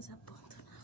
Sabboontu na.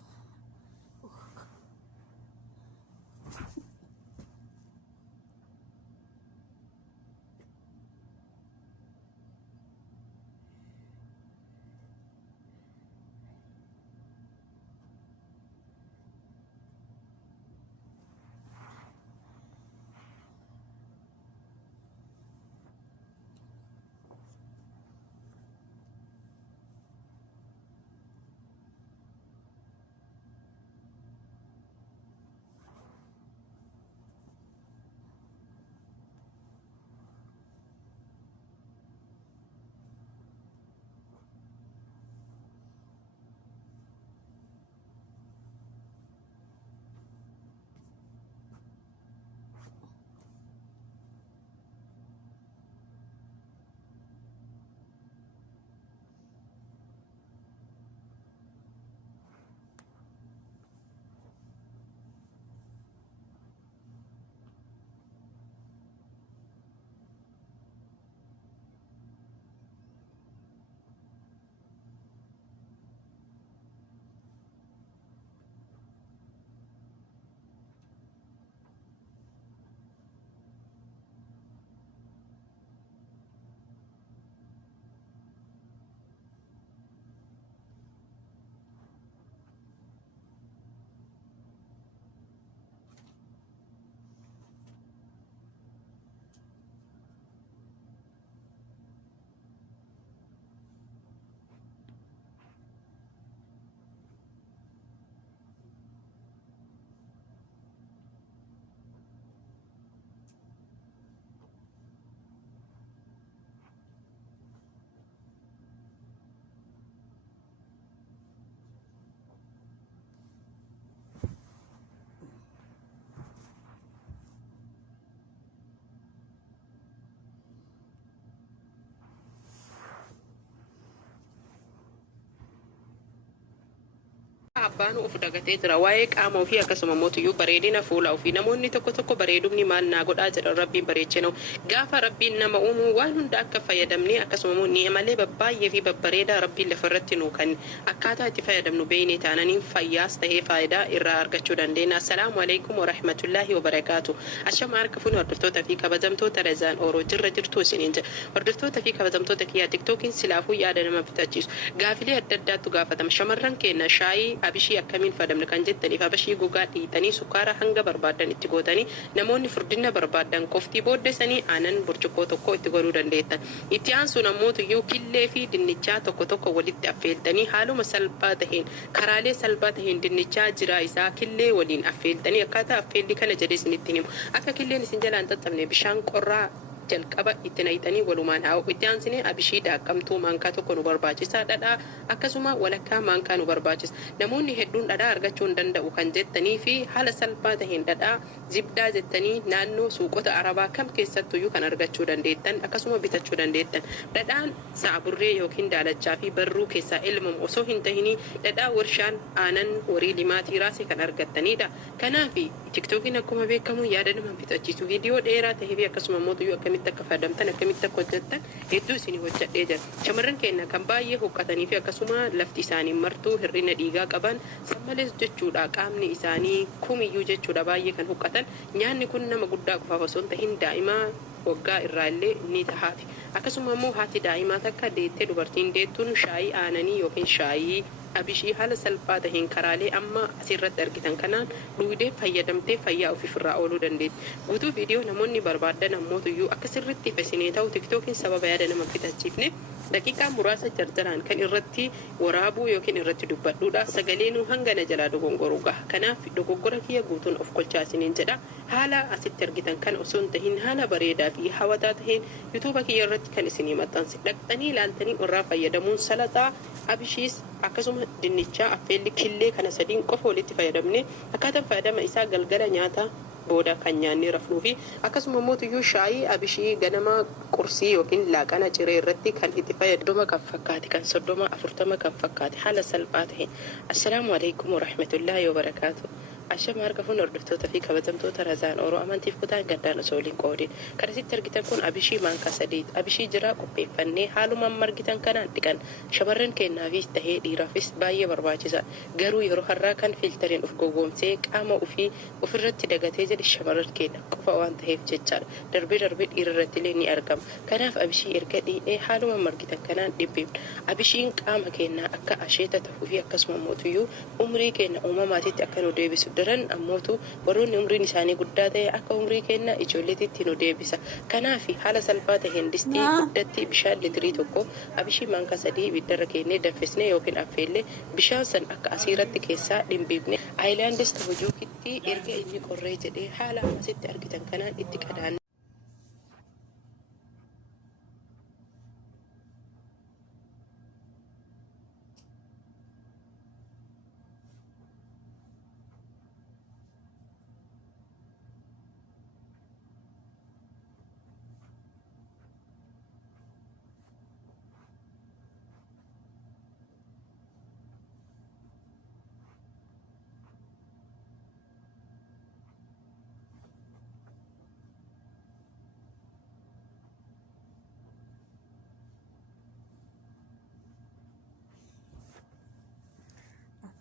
Abbaan of dagatee jira waa'ee qaama ofii akkasuma mootiyyuu bareedina fuula ofii namoonni tokko bareedumni maal naa godhaa jedhan rabbiin bareechinu gaafa rabbiin nama uumu waan hunda akka fayyadamne akkasuma ni'amalee babbaay'ee fi babbareedaa rabbiin lafarratti nuu kan akkaataa itti fayyadamnu beeknee taananiin fayyaas ta'ee faayidaa irraa argachuu dandeenya. Assalaamu alaikum wa rahmatullahi wa barakaatu. Ashama harka fuun hordoftoota fi kabajamtoota Razaan Ooroo jirra jirtu isiniin jedha. Hordoftoota fi kabajamtoota kiyyaa tiktookiin silaafuu yaada nama fitachiisu. Gaafilee adda addaatu gaafatama. Shamarran keenya shaayii abishii akkamiin fayyadamna kan jettaniif abishii gogaa dhiitanii sukkaara hanga barbaadan itti gootanii namoonni furdina barbaadan qoftii booddesanii aanan burcuqqoo tokko itti godhuu dandeettan. Itti aansuun ammoo killee fi dinnichaa tokko walitti affeeltanii haaluma salphaa taheen karaalee salphaa taheen dinnichaa jiraa isaa killee waliin affeeltanii akkaataa affeelli kana jedhee isinitti himu. Akka killeen isin jalaan xaxxabne bishaan qorraa jalqaba itti naqxanii walumaan haa itti aansine abishii daaqamtuu maankaa tokko nu barbaachisa dhadhaa akkasuma walakkaa maankaa nu barbaachisa. Namoonni hedduun dhadhaa argachuu hin danda'u kan jettanii fi haala salphaa taheen dhadhaa zibdaa jettanii naannoo suuqota arabaa kam keessattuyyuu kan argachuu dandeettan akkasuma bitachuu dandeettan. Dhadhaan saaburree yookiin daalachaa fi barruu keessaa ilmamu osoo hin tahinii dhadhaa warshaan aanan horii limaatii raasee kan argattanidha. Kanaaf tiktookiin akkuma beekamu yaada nama fixachiisu viidiyoo dheeraa tahee fi akkasuma mootuyyuu akkamitti akka fayyadamtan akkamitti akka hojjettan hedduu isinii hojjedhee jira. Shamarran keenya kan baay'ee huqqatanii fi akkasuma lafti isaanii martuu hir'ina dhiigaa qaban sammalees jechuudha qaamni isaanii kumiyyuu jechuudha baay'ee kan huqqatan nyaanni kun nama guddaa qofaaf osoo hin tahin daa'imaa waggaa irraa illee ni tahaati. Akkasuma immoo haati daa'imaa takka deettee dubartiin deettuun shaayii aananii yookiin shaayii abishii haala salphaa taheen karaalee amma asirratti argitan kanaan dhuudee fayyadamtee fayyaa ofiirraa ooluu dandeetti. Guutuu viidiyoo namoonni barbaadan ammootuyyuu akka sirriitti fesinee ta'u tiktookiin sababa yaada nama fixachiifne daqiiqaa muraasa jarjaraan kan irratti waraabuu yookiin irratti dubbadhuudha. Sagaleenuu hangana jalaa dogongoruu gaha. Kanaaf dogoggora kiyya guutuun of kolchaa isiniin jedha. Haala asitti argitan kan osoo hin tahin haala bareedaa fi hawwataa taheen yuutuuba kiyya irratti kan isinii maxxanse dhaqxanii ilaaltanii irraa fayyadamuun salaxaa abishiis akkasuma dinnichaa affeelli killee kana sadiin qofa walitti fayyadamne akkaataan fayyadama isaa galgala nyaata booda kan nyaannee rafnuu fi akkasuma mootiyyuu shaayii abishii ganama qursii yookiin laaqana ciree irratti kan itti fayyadama kan fakkaate kan 30 40 kan fakkaate haala salphaa ta'een. Assalaamu alaikum wa rahmatullahi wa barakaatu. Asha marga fun hordoftoota fi kabajamtoota razaan oroo amantiif kutaan gandaan osoo waliin qoodin. Kan asitti argitan kun abishii maankaa sadiiti. Abishii jiraa qopheeffannee haalumaan margitan kanaan dhiqan. Shamarran kennaafis tahee dhiiraafis baay'ee barbaachisaa. Garuu yeroo har'aa kan filtariin of gowwoomsee qaama ofirratti dagatee jedhe shamarran kenna qofa waan ta'eef jechaadha. Darbee dhiirarratti illee ni argama. Kanaaf abishii erga dhi'ee haaluma margitan kanaan dhibbifna. Abishiin qaama kennaa akka asheeta ta'uu fi akkasuma mootuyyuu umrii kenna uumamaatitti akka nu deebisu. Daran ammootu warroonni umriin isaanii guddaa ta'e akka umrii kenna ijoolleetitti nu deebisa. Kanaaf haala salphaa ta'een distii guddatti bishaan litirii tokko abishii maankaa sadii ibiddarra kennee danfisnee yookiin affeellee bishaan san akka asiirratti keessaa dhimbiifne aayilaandis ta'u juukitti erga inni qorree jedhee haala amasitti argitan kanaan itti qadaanne.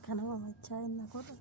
Kana mama chai na kora.